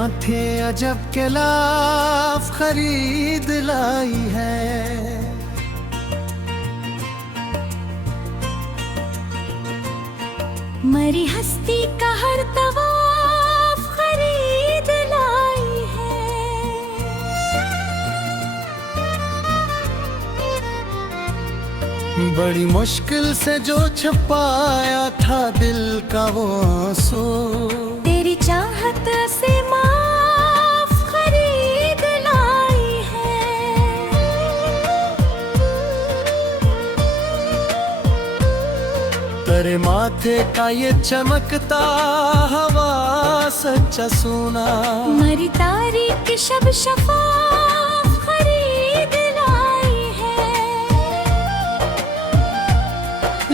माथे अजब के लाफ खरीद लाई है। मरी हस्ती का हर तवाफ खरीद लाई है। बड़ी मुश्किल से जो छुपाया था दिल का वो आंसू, तेरी चाहत से माफ खरीद लाई है। तेरे माथे का ये चमकता हवा सच्चा सोना, मरी तारीख शब शफाफ खरीद लाई है।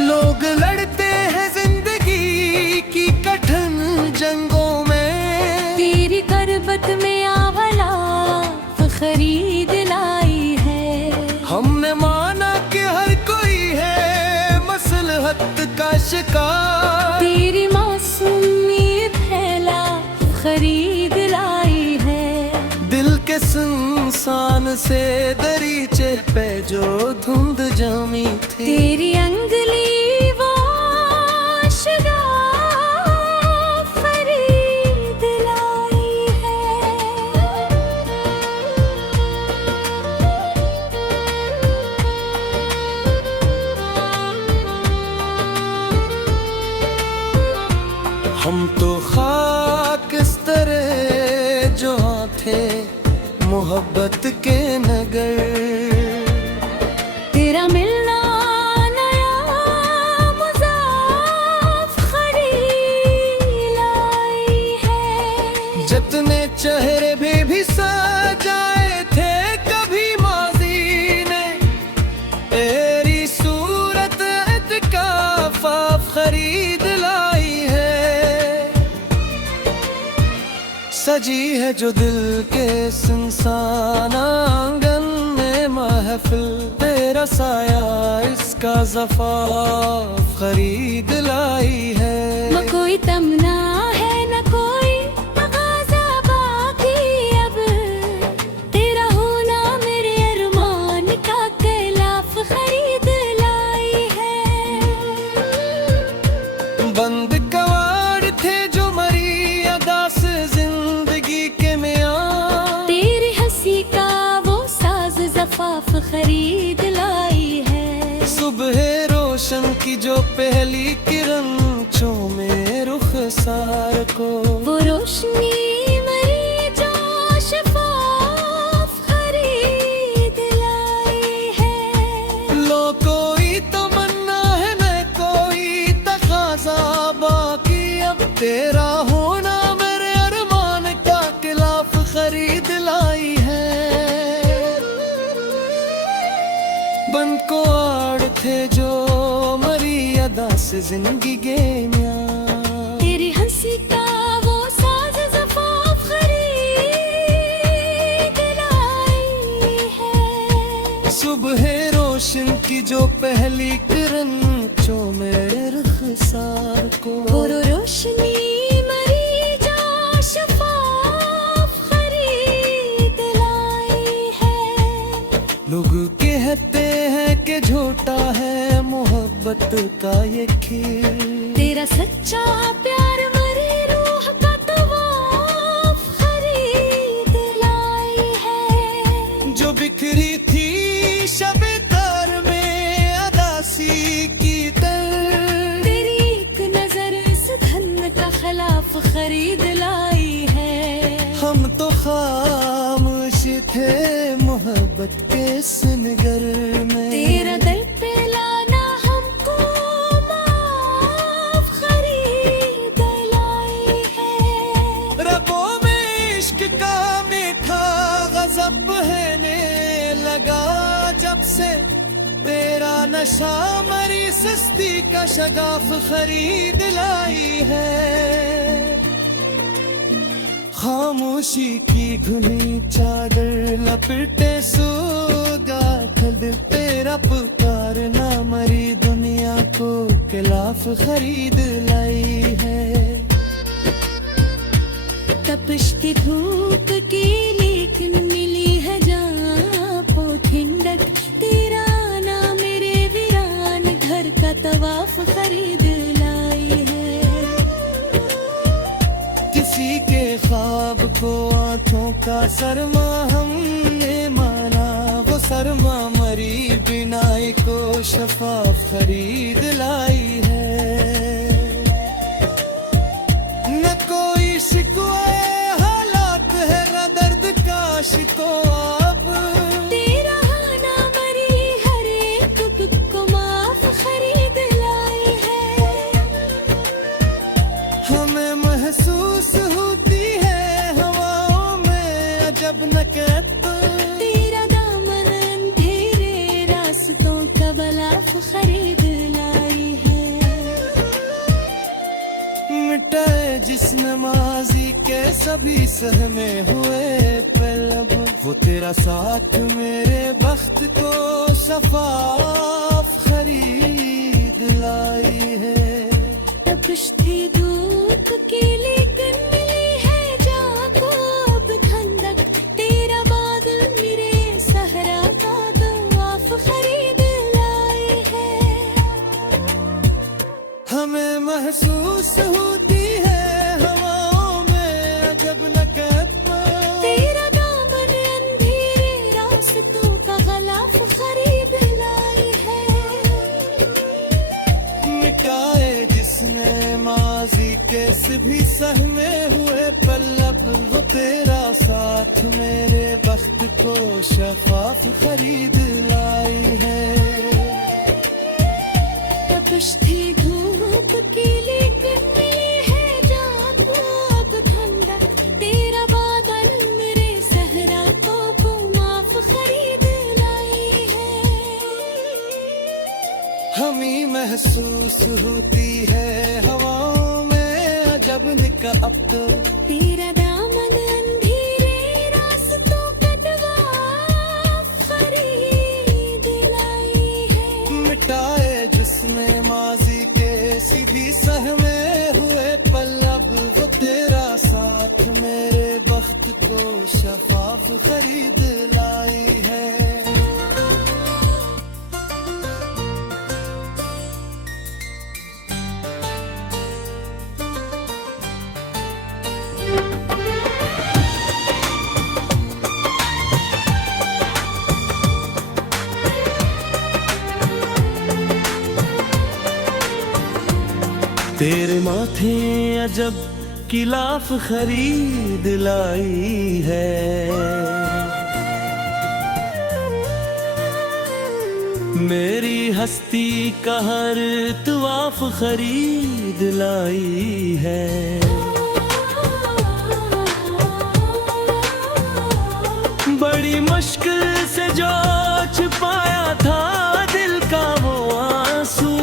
लोग लड़ते हैं जिंदगी की कठिन जंगों में, तेरी गुर्बत में आवला खरीद लाई है। हमने माना कि हर कोई है मसलहत का शिकार, तेरी मासूमियत फैला खरीद लाई है। दिल के सुनसान से दरीचे पे जो धुंध जमी थी, तेरी अंगली वो आशिक़ खरीद लाई है। हम तो खाक इस तरह जो थे मोहब्बत के नगर, तेरा मिलना नया मुज़ाफ खरीद लाई है। जितने चेहरे भी सजाए थे कभी माजी ने, तेरी सूरत इत्काफ़ खरीद लाई है। सजी है जो दिल के सुनसान आंगन में महफिल, तेरा साया इसका ज़फ़ाफ़ खरीद लाई है। न कोई तमन्ना है न कोई तकाज़ा बाकी, अब तेरा होना मेरे अरमान का खिलाफ खरीद लाई है। बंद कवाड़ थे जो मरी अदा से जिंदगी के मियां, तेरी हंसी का वो साज ज़फ़ाफ़ खरीद लाई है। सुबह रोशन की जो पहली किरण चूमे रुखसार को, वो रोशनी मरी जो शफ़ाफ़ खरीद लाई है। लो कोई तमन्ना है न कोई तकाज़ा बाकी, अब तेरा होना मेरे अरमान का खिलाफ खरीद लाई है। बंद को आड़ थे जो मरी अदा से जिंदगी के मियां, तेरी हंसी का वो साज ज़फ़ाफ़ खरीद लाई है। सुबह रोशन की जो पहली किरण चूमे रुखसार को, वो रोशनी मरी जो शफ़ाफ़ खरीद लाई है। लोग कहते हैं कि झूठा है मोहब्बत का ये खेल, तेरा सच्चा प्यार मरी रूह का तवाफ़ खरीद लाई है। जो बिखरी थी शब तार में अदासी की तर, तेरी एक नजर इस धन का खिलाफ खरीद लाई है। हम तो खामोश थे मोहब्बत के सनगर में, तेरा दिल पे लाना हमको माफ खरीद लाई है। रगों में इश्क का मीठा गज़ब बहने लगा, जब से तेरा नशा मरी सस्ती का शगाफ खरीद लाई है। खामोशी की घुनी चादर लपेटे सोगा था दिल, तेरा पुकारना मरी दुनिया को खिलाफ खरीद लाई है। तप तपिश की धूप की लेकिन मिली है जहाँ को ठंडक। तेरा आना मेरे वीरान घर का तवाफ खरीद लाई है। किसी के ख्वाब को आंखों का सरमा हमने माना, वो सरमा मरी बिनाई को शफाफ खरीद लाई है। न कोई शिकवा हालात है न दर्द का शिको अब, तेरा आना मरी हर एक दुख को माफ खरीद लाई है। हमें महसूस होती है हवाओं में अजब नकत, तेरा दामन अंधेरे रास्तों का बलाफ खरीद लाई है। मिटाए जिस नमाजी के सभी सहमे हुए पलब, वो तेरा साथ मेरे वक्त को शफाफ खरीद लाई है। तपिश थी धूप की लेकिन मिली है जहाँ को अब ठंडक। तेरा बादल मेरे सहरा का तवाफ खरीद लाई है। हमें महसूस होती है हवाओं में अजब नकत, तेरा दामन अंधेरे रास्तों का गलाफ खरीद लाई है। मिटाए जिसने माजी के भी सहमे हुए पल्लब, वो तेरा साथ मेरे वक्त को शफाफ खरीद लाई है। तपिश थी धूप की लेकिन मिली है जहाँ को अब ठंडक। तेरा बादल मेरे सहरा को माफ खरीद लाई है। हमें महसूस होती है हवाओं में अजब निका अब तो, तेरा दामन अंधेरे रास्तों का तवाफ खरीद लाई है। मिटाए जिसने माजी के सीधी सहमे हुए पल्लब, वो तेरा साथ मेरे वक्त को शफाफ खरीद लाई है। तेरे माथे अजब किलाफ खरीद लाई है। मेरी हस्ती का हर तवाफ खरीद लाई है। बड़ी मुश्किल से जो छुपाया था दिल का वो आंसू,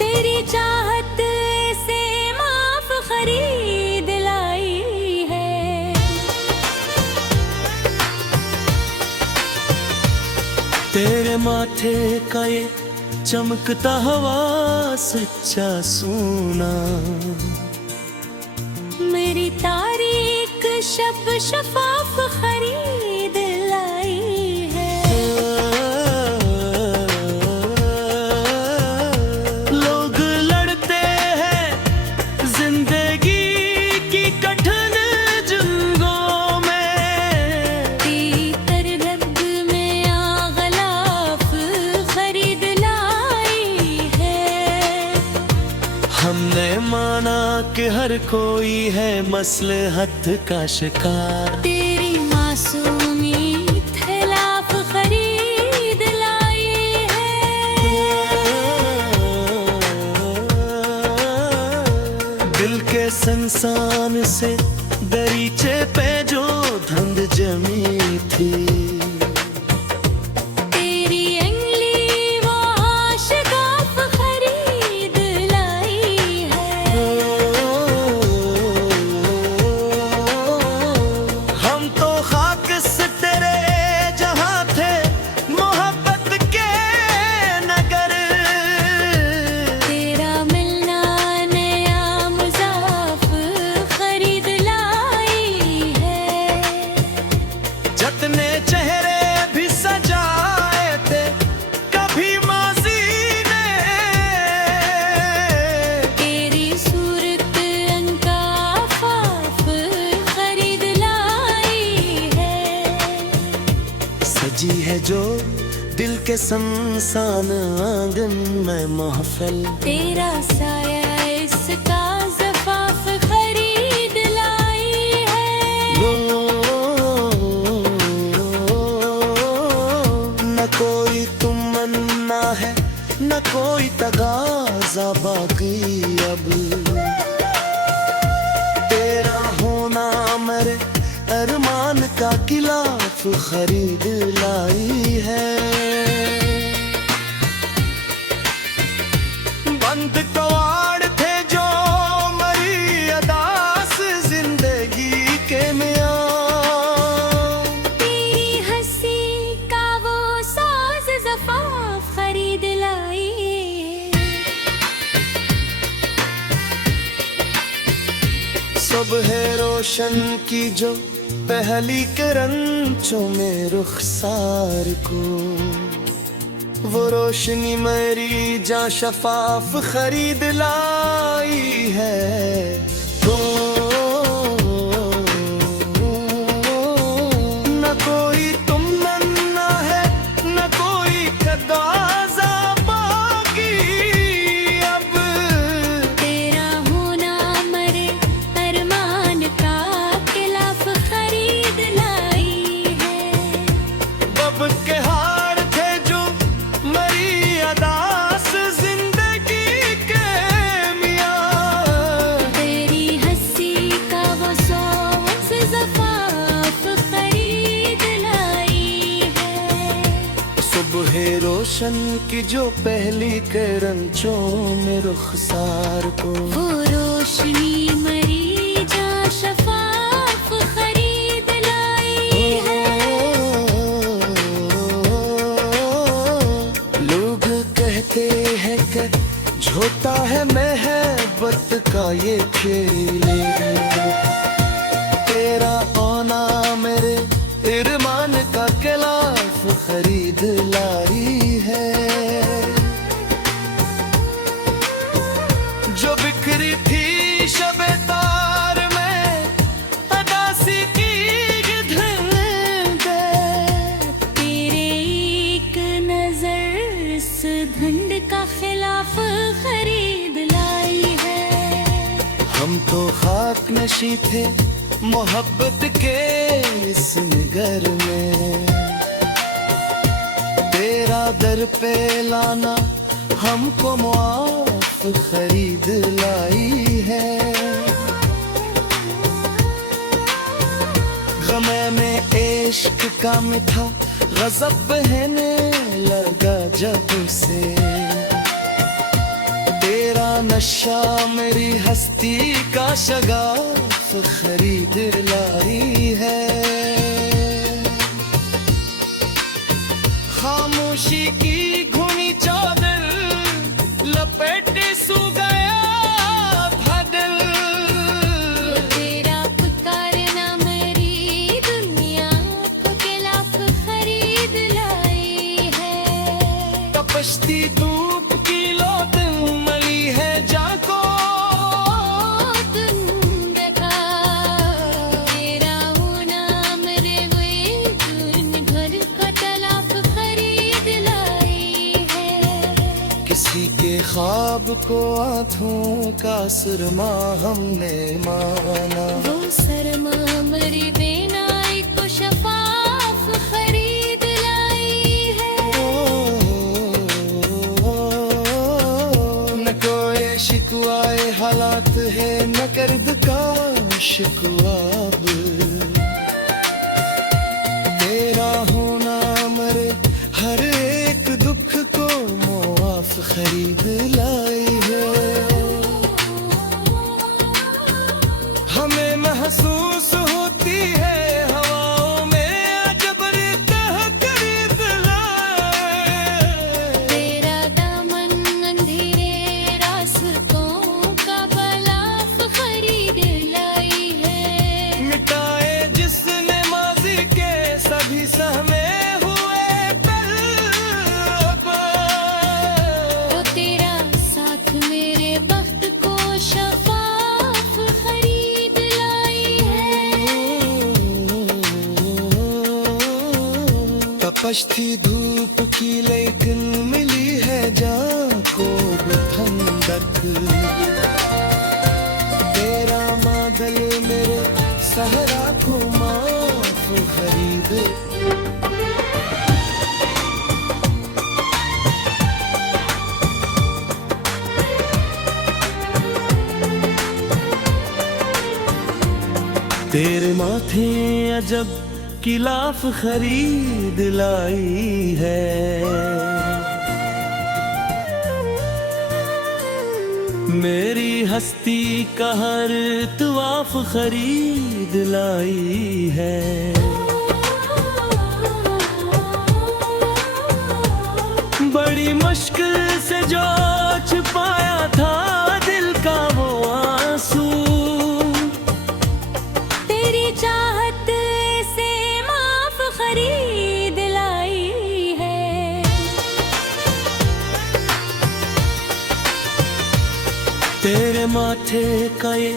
तेरी चाहत से माफ खरीद लाई है। तेरे माथे का ये चमकता हवा सच्चा सोना, मेरी तारीख शब शफाफ खरीद लाई है। लोग लड़ते हैं जिंदगी की कठिन जंगों में, तेरी तरगद में आ गलाफ खरीद लाई है। हमने माना कि हर कोई है मसलहत का शिकार, तेरी मासूमियत खिलाफ खरीद लाई है। दिल के संसान से दरीचे पे जो धुंध जमी थी, तेरी अंगली वो आशिकाफ खरीद लाई है। हम तो खाक से तेरे जहां थे मोहब्बत के नगर, तेरा मिलना नया मुज़ाफ खरीद दिल के शमशान आंगन में महफिल, तेरा साया इसका ज़फ़ाफ़ खरीद लाई है। न कोई तमन्ना है न कोई तगाज़ा बाकी अब, तेरा होना मेरे अरमान का खिलाफ खरीद लाई है। बंद कवाड़ थे जो मरी अदास जिंदगी के मियां, तेरी हंसी का वो साज ज़फ़ाफ़ खरीद लाई। सुबह रोशन की जो पहली किरणों में रुखसार को, वो रोशनी मेरी जा शफाफ खरीद लाई है। न कोई तमन्ना है न कोई तगाज़ा बाकी अब, तेरा होना मरे अरमान का खिलाफ खरीद लाई है। बब के हार थे जो मरी अदास जिंदगी के मियां, तेरी हंसी का वो सौस ज़फ़ाफ़ खरीद लाई है। सुबह रोशन की जो पहली किरणों में रुखसार को, वो रोशनी मरी जा शफ़ाफ़ खरीद लाई है। लोग कहते हैं कि झोटा है महबत का ये खेल, तेरा आना मेरे इरमान का खिलाफ खरीद लाई है। जो बिखरी थी शबे तार में अदासी की धुन दे, तेरे एक नजर इस धंध का खिलाफ खरीद लाई है। हम तो खाक नशी थे मोहब्बत के इस निगर में, तेरा दर पे लाना हमको मुआफ खरीद लाई है। गमे में इश्क का मीठा गज़ब बहने लगा जब से, तेरा नशा मेरी हस्ती का शगाफ खरीद लाई है। खामोशी की घुनी चादर लपेटे सो गया भदल, तेरा पुकारना मेरी दुनिया को खिलाफ खरीद लाई है। तपस्ती धूप की लौट मली है जाको तुम देखा, तेरा होना मेरे वही घर का तलाफ खरीद लाई है। किसी के ख्वाब को आँखों का सुरमा हमने माना, वो सरमा मेरी बेनाई को शफाफ खरीद लाई है। न कोई शिकवाए हालात है न कर्द का शिकवा अब, तेरा होना मरे हर एक दुख को मुआफ खरीद लाई है। हमें महसूस होती है हवाओं में अजब तहरीर लाए, तेरा दामन अंधेरे रास्तों का बलाफ खरीद लाई है। मिटाए जिसने माजी के सभी सहमे हुए पल, तो तेरा साथ मेरे वक्त को शफाफ खरीद लाई है। तपस्ती धूप की लेकिन मिली है जान को ठंडक। तेरा बादल मेरे सहरा को माफ खरीद। तेरे माथे अजब की लाफ खरीद लाई है। मेरी हस्ती का हर तवाफ खरीद लाई है। बड़ी मुश्किल से जो छुपाया था दिल का वो आंसू, तेरी चाहत से माफ खरीद लाई है। तेरे माथे का ये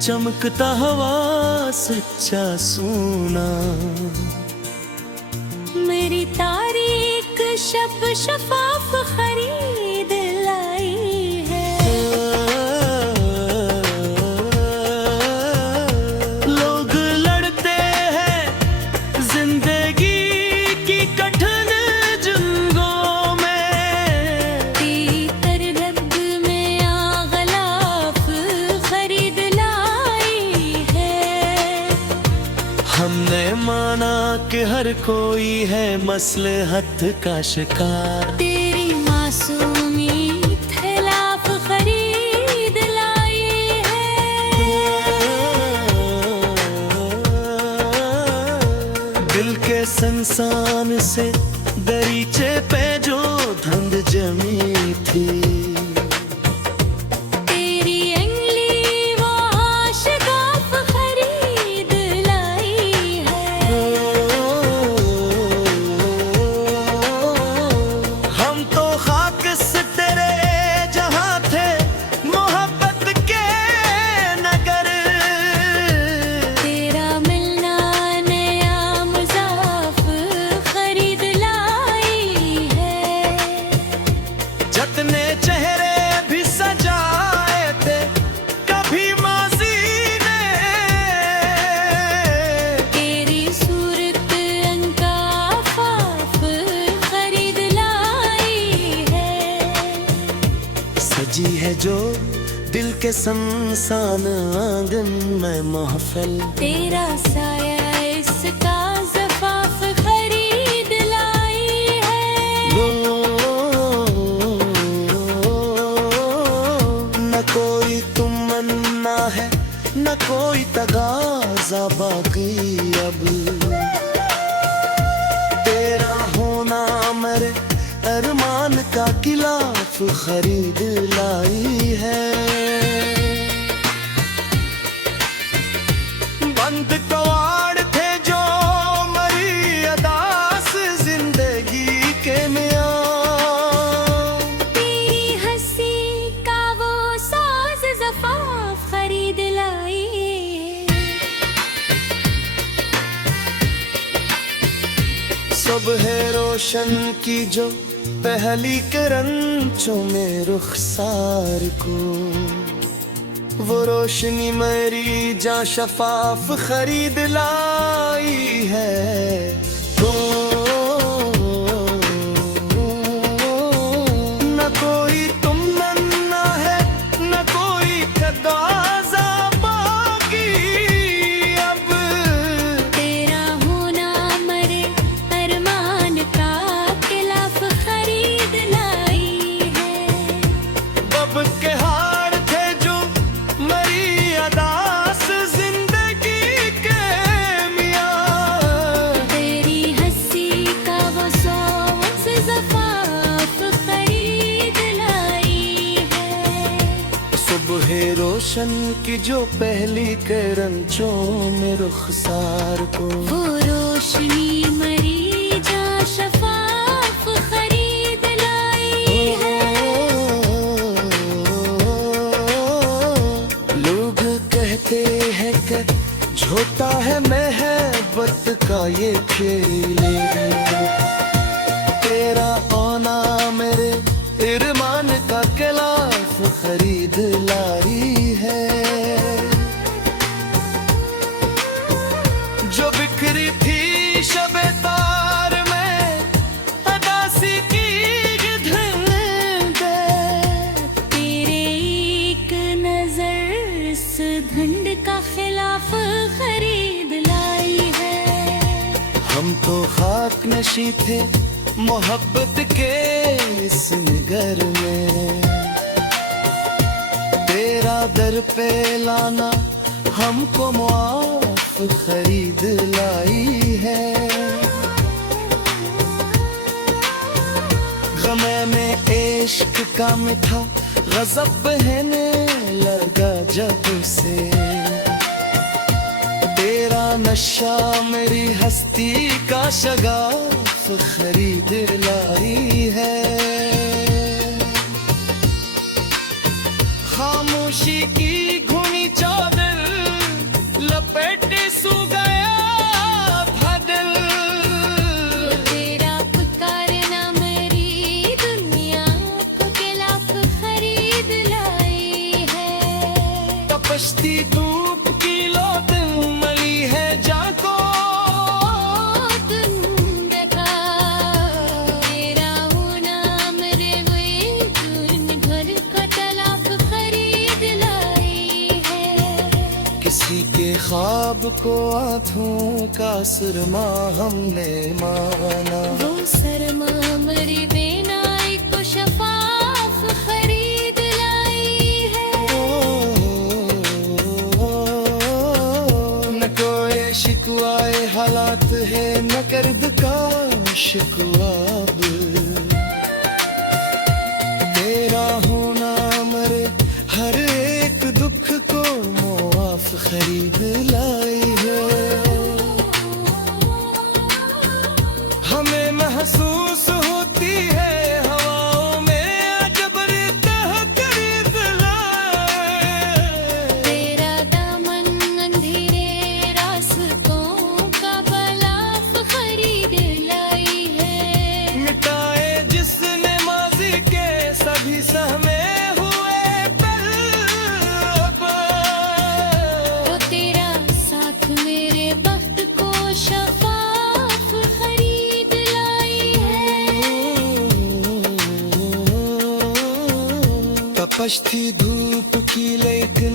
चमकता हवा सच्चा सोना, मेरी तारीख शब शफाफ खरीद लाई है। लोग लड़ते हैं जिंदगी की कठिन जंगों में, तेरी तरगब में गलाफ खरीद लाई है। हमने माना कि हर कोई है मसलहत का शिकार। तेरी मासूमी खिलाफ खरीद लाई है। दिल के संसान से दरीचे पे जो धुंध जमी थी, तेरी अंगली वो आशिकाफ खरीद लाई है। हम तो खाक से तेरे जहां थे मोहब्बत के नगर। तेरा मिलना नया मुज़ाफ खरीद लाई है। जतने चेहरे भी सजाए थे कभी माजी ने, तेरी सूरत अंकाफाफ खरीद लाई है। सजी है जो दिल के संसान आंगन में महफिल। तेरा साया इसका ज़फ़ाफ़ खरीद लाई है। न कोई तमन्ना है न कोई तगाजा बाकी अब। तेरा होना मेरे अरमान का खिलाफ खरीद लाई है। बंद कवाड़ थे जो मरी अदास जिंदगी के मियां, तेरी हंसी का वो साज ज़फ़ाफ़ खरीद लाई है। सुबह रोशन की जो पहली किरण चूमे रुखसार को, वो रोशनी मेरी जान शफाफ खरीद लाई है। ओ, न कोई तमन्ना है न कोई तगाजा बाकी अब। तेरा होना मरे अरमान का खिलाफ खरीद लाई है। बब के हार थे जो मरी अदास जिंदगी के मियां, तेरी हंसी का वो सौस ज़फ़ाफ़ खरीद लाई है। सुबह रोशन की जो पहली किरण चूमे रुखसार को, वो रोशनी मरी जा शफाफ खरीद लाई है। लोग कहते हैं कि झोटा है महबत का ये खेल, तेरा खामोशी थे मोहब्बत के इस घर में। तेरा दर पे लाना हमको मुआफ खरीद लाई है। गमे में इश्क का मिठा गज़ब बहने लगा जब से। तेरा नशा मेरी हस्ती का शगाफ खरीद लाई है। खामोशी की घुनी चादर लपेटे सो गया था दिल। तेरा पुकारना मेरी दुनिया को खिलाफ खरीद लाई है। तपस्ती धूप की लो दिन मली है जाको तुम देखा तेरा होना मेरे वही घर का तलाफ खरीद लाई है। किसी के ख्वाब को आँखों का सुरमा हमने माना। वो सरमा मेरी बेनाई को शफाफ खरीद लाई है। न कोई शिकवाए हालात है न कर्द का शिकवा अब। तेरा होना मरे हर एक दुख को मुआफ खरीद लाई है। हमें महसूस होती है हवाओं में अजब तहरीर लाए। तेरा दामन अंधेरे रास्तों का बलाफ खरीद लाई है। मिटाए जिसने माजी के सभी सहमे हुए पल। वो तेरा साथ मेरे वक्त को शफाफ खरीद लाई है। तपश थी धूप की लेकिन